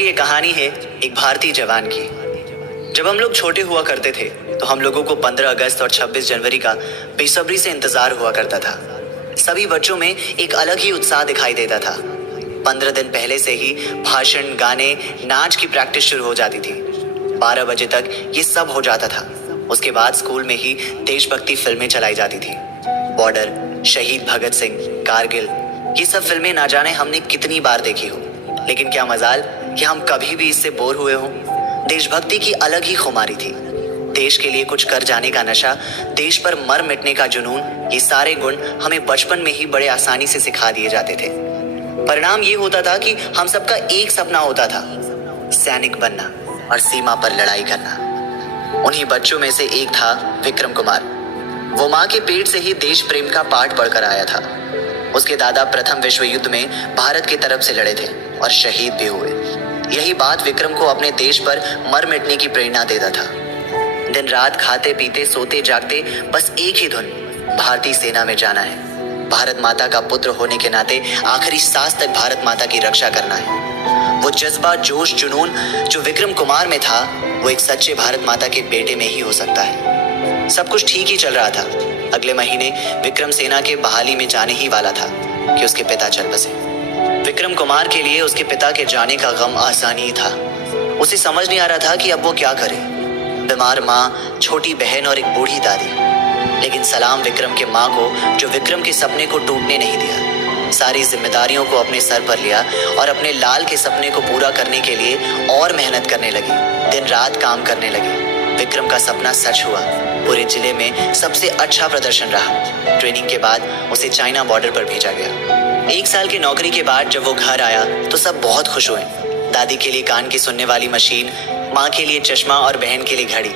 की ये कहानी है एक भारतीय जवान की। जब हम लोग छोटे हुआ करते थे तो हम लोगों को 15 अगस्त और 26 जनवरी का बेसब्री से इंतजार हुआ करता था। सभी बच्चों में एक अलग ही उत्साह दिखाई देता था। 15 दिन पहले से ही भाषण, गाने, नाच की प्रैक्टिस शुरू हो जाती थी। 12 बजे तक ये सब हो जाता था। उसके बाद स्कूल में ही देशभक्ति फिल्में चलाई जाती थी। बॉर्डर, शहीद भगत सिंह, कारगिल, ये सब फिल्में ना जाने हमने कितनी बार देखी हो, लेकिन क्या मजाल कि हम कभी भी इससे बोर हुए हों। देशभक्ति की अलग ही खुमारी थी। देश के लिए कुछ कर जाने का नशा, देश पर मर मिटने का जुनून, ये सारे गुण हमें बचपन में ही बड़े आसानी से सिखा दिए जाते थे। परिणाम ये होता था कि हम सबका एक सपना होता था, सैनिक बनना और सीमा पर लड़ाई करना। उन्हीं बच्चों में से एक था विक्रम कुमार। वो माँ के पेट से ही देश प्रेम का पाठ पढ़कर आया था। उसके दादा प्रथम विश्व युद्ध में भारत की तरफ से लड़े थे और शहीद भी हुए। यही बात विक्रम को अपने देश पर मर मिटने की प्रेरणा देता था। दिन रात खाते पीते सोते जागते बस एक ही धुन, भारतीय सेना में जाना है। भारत माता का पुत्र होने के नाते आखिरी सांस तक भारत माता की रक्षा करना है। वो जज्बा, जोश, जुनून जो विक्रम कुमार में था, वो एक सच्चे भारत माता के बेटे में ही हो सकता है। सब कुछ ठीक ही चल रहा था। अगले महीने विक्रम सेना के बहाली में जाने ही वाला था कि उसके पिता चल बसे। विक्रम कुमार के लिए उसके पिता के जाने का गम आसानी ही था। उसे समझ नहीं आ रहा था कि अब वो क्या करे। बीमार माँ, छोटी बहन और एक बूढ़ी दादी। लेकिन सलाम विक्रम के माँ को जो विक्रम के सपने को टूटने नहीं दिया। सारी जिम्मेदारियों को अपने सर पर लिया और अपने लाल के सपने को पूरा करने के लिए और मेहनत करने लगी। दिन रात काम करने लगी। विक्रम का सपना सच हुआ। पूरे जिले में सबसे अच्छा प्रदर्शन रहा। ट्रेनिंग के बाद उसे चाइना बॉर्डर पर भेजा गया। 1 साल की नौकरी के बाद जब वो घर आया तो सब बहुत खुश हुए। दादी के लिए कान की सुनने वाली मशीन, माँ के लिए चश्मा और बहन के लिए घड़ी।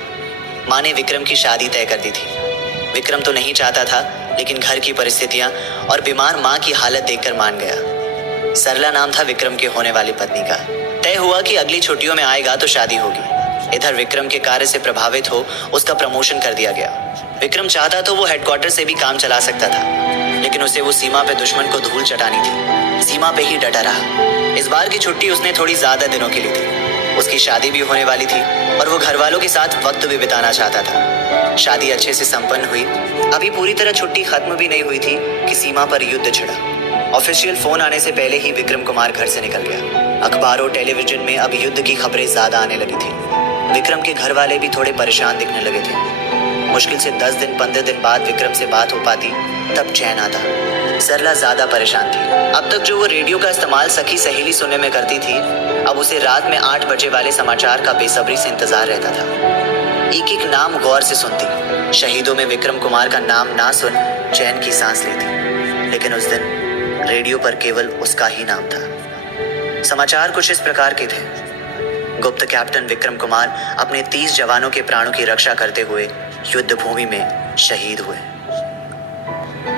माँ ने विक्रम की शादी तय कर दी थी। विक्रम तो नहीं चाहता था, लेकिन घर की परिस्थितियां और बीमार माँ की हालत देखकर मान गया। सरला नाम था विक्रम के होने वाली पत्नी का। तय हुआ कि अगली छुट्टियों में आएगा तो शादी होगी। इधर विक्रम के कार्य से प्रभावित हो उसका प्रमोशन कर दिया गया। विक्रम चाहता तो वो हेडक्वार्टर से भी काम चला सकता था, लेकिन उसे वो सीमा पे दुश्मन को धूल चटानी थी। सीमा पे ही डटा रहा। इस बार की छुट्टी उसने थोड़ी ज्यादा दिनों के लिए थी। उसकी शादी भी होने वाली थी और वो घर वालों के साथ वक्त भी बिताना चाहता था। शादी अच्छे से संपन्न हुई। अभी पूरी तरह छुट्टी खत्म भी नहीं हुई थी कि सीमा पर युद्ध छिड़ा। ऑफिशियल फोन आने से पहले ही विक्रम कुमार घर से निकल गया। अखबारों, टेलीविजन में अब युद्ध की खबरें ज्यादा आने लगी थी। विक्रम के घर वाले भी थोड़े परेशान दिखने लगे थे। मुश्किल से 10 दिन 15 दिन बाद विक्रम से बात हो पाती, तब चैन आता। सरला ज्यादा परेशान थी। अब तक जो वो रेडियो का इस्तेमाल सखी सहेली सुनने में करती थी, अब उसे रात में 8 बजे वाले समाचार का बेसब्री से इंतजार रहता था। एक एक नाम गौर से सुनती। शहीदों में विक्रम कुमार का नाम ना सुन चैन की सांस लेती। लेकिन उस दिन रेडियो पर केवल उसका ही नाम था। समाचार कुछ इस प्रकार के थे। गुप्त कैप्टन विक्रम कुमार अपने 30 जवानों के प्राणों की रक्षा करते हुए युद्ध भूमि में शहीद हुए।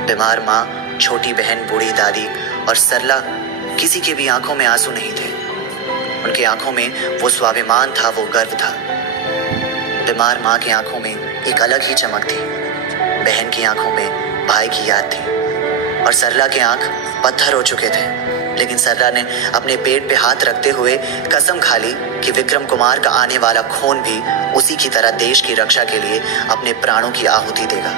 बीमार माँ, छोटी बहन, बूढ़ी दादी और सरला, किसी के भी आंखों में आंसू नहीं थे। उनकी आंखों में वो स्वाभिमान था, वो गर्व था। बीमार माँ की आंखों में एक अलग ही चमक थी। बहन की आंखों में भाई की याद थी और सरला के आंख पत्थर हो चुके थे। लेकिन सरला ने अपने पेट पे हाथ रखते हुए कसम खा ली कि विक्रम कुमार का आने वाला खून भी उसी की तरह देश की रक्षा के लिए अपने प्राणों की आहुति देगा।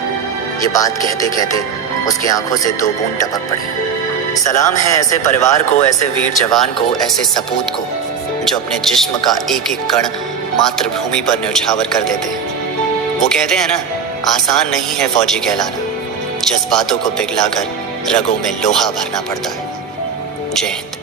ये बात कहते कहते उसकी आंखों से 2 बूंद टपक पड़े। सलाम है ऐसे परिवार को, ऐसे वीर जवान को, ऐसे सपूत को जो अपने जिस्म का एक एक कण मातृभूमि पर न्यौछावर कर देते हैं। वो कहते हैं ना, आसान नहीं है फौजी कहलाना, जज्बातों को पिघलाकर रगों में लोहा भरना पड़ता है। जय हिंद।